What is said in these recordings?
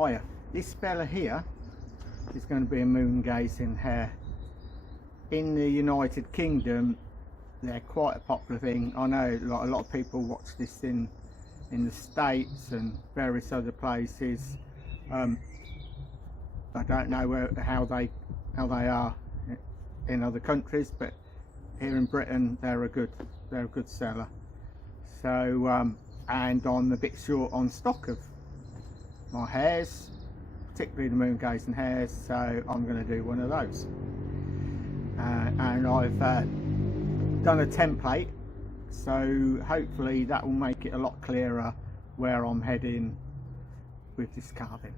Hiya. This fella here is going to be a moon gazing hare. In the United Kingdom, they're quite a popular thing. I know like a lot of people watch this in the States and various other places. I don't know how they are in other countries, but here in Britain they're a good seller. So and I'm a bit short on stock of my hares, particularly the moon gazing hares, so I'm going to do one of those. And I've done a template, so hopefully that will make it a lot clearer where I'm heading with this carving.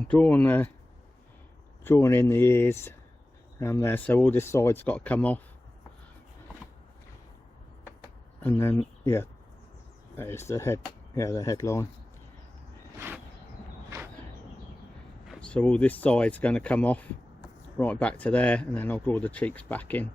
I'm drawing in the ears down there, so all this side's got to come off, and then yeah, there's the head, the headline. So all this side's going to come off right back to there, and then I'll draw the cheeks back in.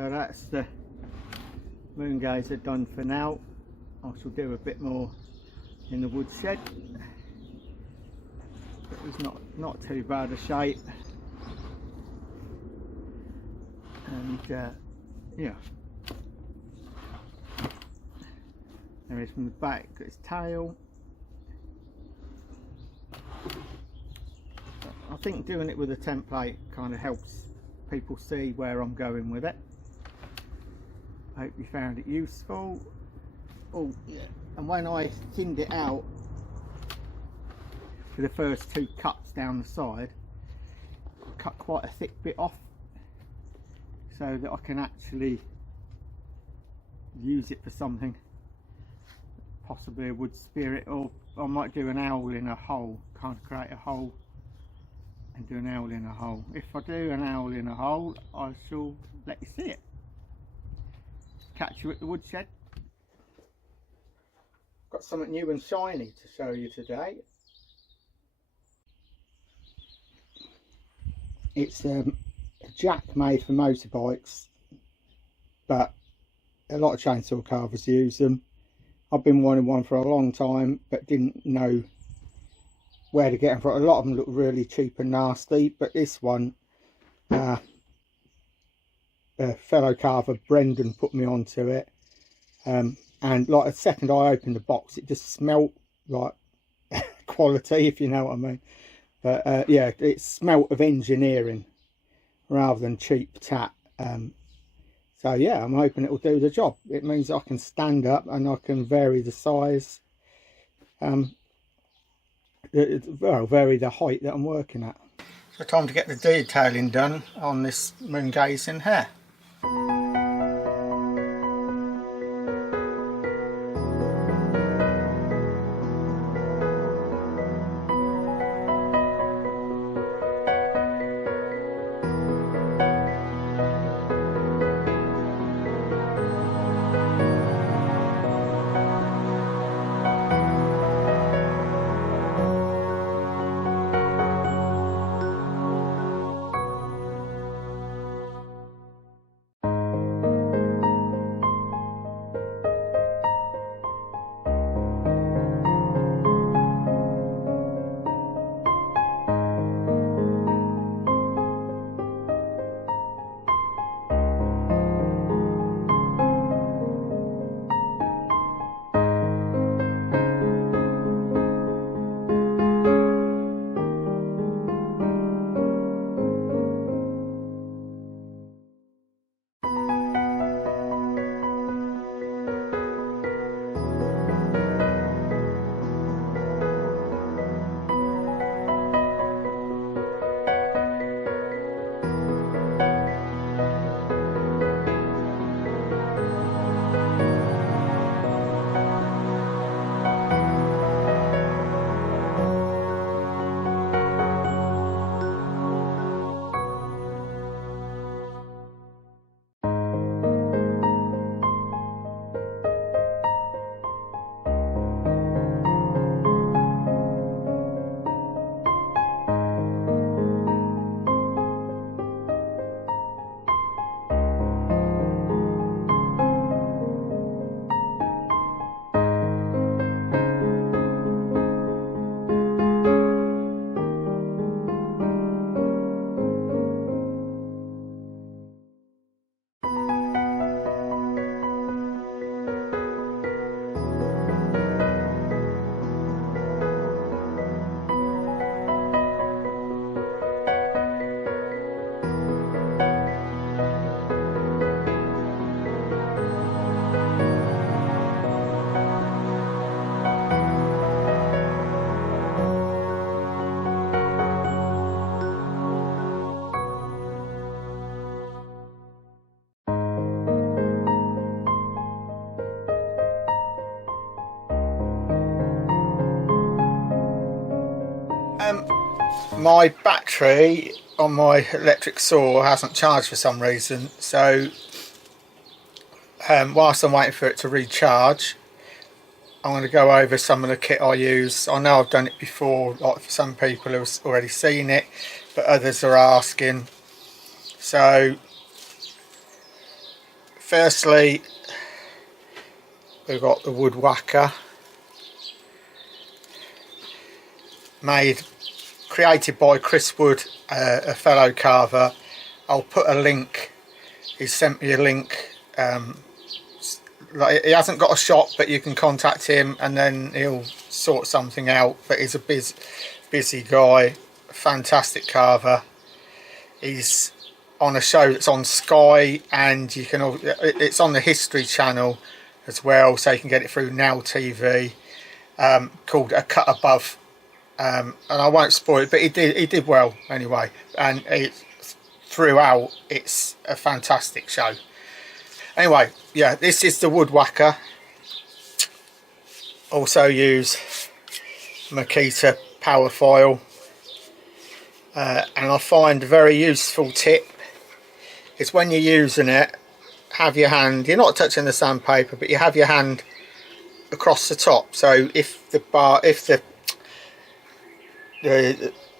So that's the moon gazer done for now. I shall do a bit more in the woodshed. It's not too bad a shape, and yeah, there is from the back, got its tail. I think doing it with a template kind of helps people see where I'm going with it. I hope you found it useful. Oh yeah, and when I thinned it out for the first 2 cuts down the side, I cut quite a thick bit off so that I can actually use it for something, possibly a wood spirit, or I might do an owl in a hole, kind of create a hole and do an owl in a hole. If I do an owl in a hole, I shall let you see it. Catch you at the woodshed. Got something new and shiny to show you today. It's a jack made for motorbikes, but a lot of chainsaw carvers use them. I've been wanting one for a long time, but didn't know where to get them from. A lot of them look really cheap and nasty, but this one, a fellow carver, Brendan, put me onto it. And like the second I opened the box, it just smelt like quality, if you know what I mean. But yeah, it smelt of engineering rather than cheap tat. So yeah, I'm hoping it will do the job. It means I can stand up and I can vary the size. Well, vary the height that I'm working at. So time to get the detailing done on this moon gazing hare. My battery on my electric saw hasn't charged for some reason, so whilst I'm waiting for it to recharge, I'm going to go over some of the kit I use. I know I've done it before, like for some people who've already seen it, but others are asking. So Firstly, we've got the woodwhacker, created by Chris Wood, a fellow carver. I'll put a link. He sent me a link. Like, he hasn't got a shop, but you can contact him and then he'll sort something out. But he's a busy guy, fantastic carver. He's on a show that's on Sky, and you can. It's on the History Channel as well, so you can get it through Now TV. Called A Cut Above, and I won't spoil it, but he did well anyway. And throughout, it's a fantastic show. Anyway, yeah, this is the woodwhacker. Also use Makita power file, and I find a very useful tip is when you're using it, have your hand, you're not touching the sandpaper, but you have your hand across the top, so if the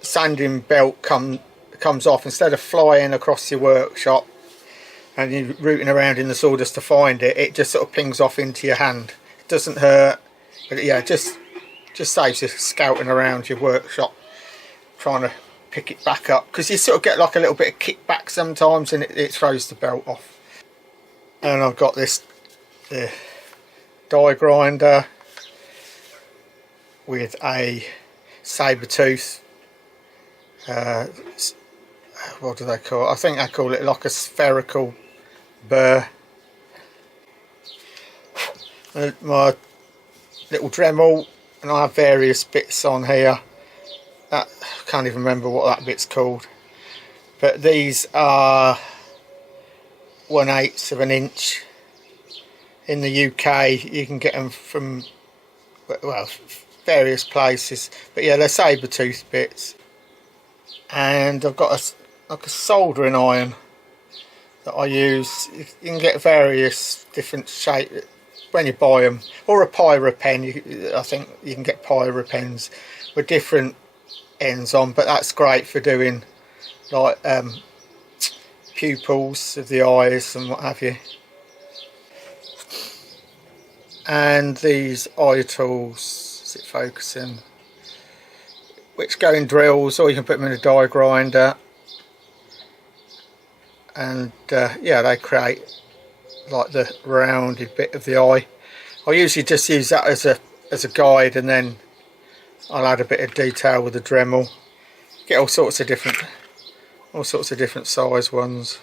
sanding belt comes off, instead of flying across your workshop and you're rooting around in the sawdust to find it, it just sort of pings off into your hand. It doesn't hurt, but yeah, just saves you scouting around your workshop trying to pick it back up, because you sort of get like a little bit of kickback sometimes and it throws the belt off. And I've got this die grinder with a saber tooth. What do they call it? I think they call it like a spherical burr. My little Dremel, and I have various bits on here. I can't even remember what that bit's called, but these are 1/8 of an inch. In the UK you can get them from, well, various places, but yeah, they're saber tooth bits. And I've got like a soldering iron that I use. You can get various different shapes when you buy them, or a pyro pen. I think you can get pyro pens with different ends on, but that's great for doing like pupils of the eyes and what have you. And these eye tools, is it focusing, which go in drills, or you can put them in a die grinder, and yeah, they create like the rounded bit of the eye. I usually just use that as a guide, and then I'll add a bit of detail with the Dremel. Get all sorts of different size ones.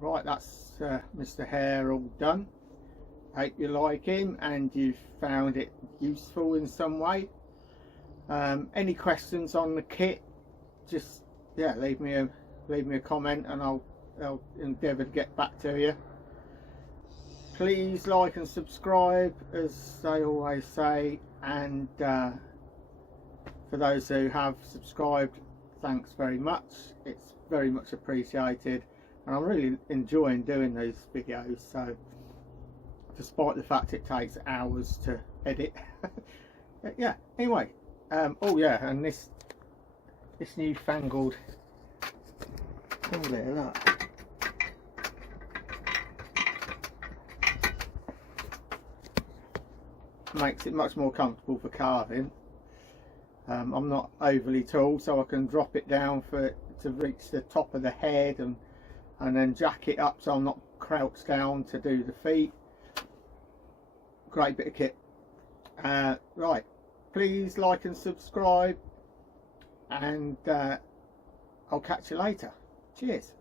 Right, that's Mr. Hare all done. Hope you like him and you've found it useful in some way. Any questions on the kit, just leave me a comment and I'll endeavour to get back to you. Please like and subscribe, as they always say, and for those who have subscribed, thanks very much. It's very much appreciated, and I'm really enjoying doing these videos, so despite the fact it takes hours to edit. Yeah, anyway, oh yeah, and this newfangled, oh there, look, makes it much more comfortable for carving. I'm not overly tall, so I can drop it down to reach the top of the head, and then jack it up so I'm not crouched down to do the feet. Great bit of kit. Right, please like and subscribe, and I'll catch you later. Cheers.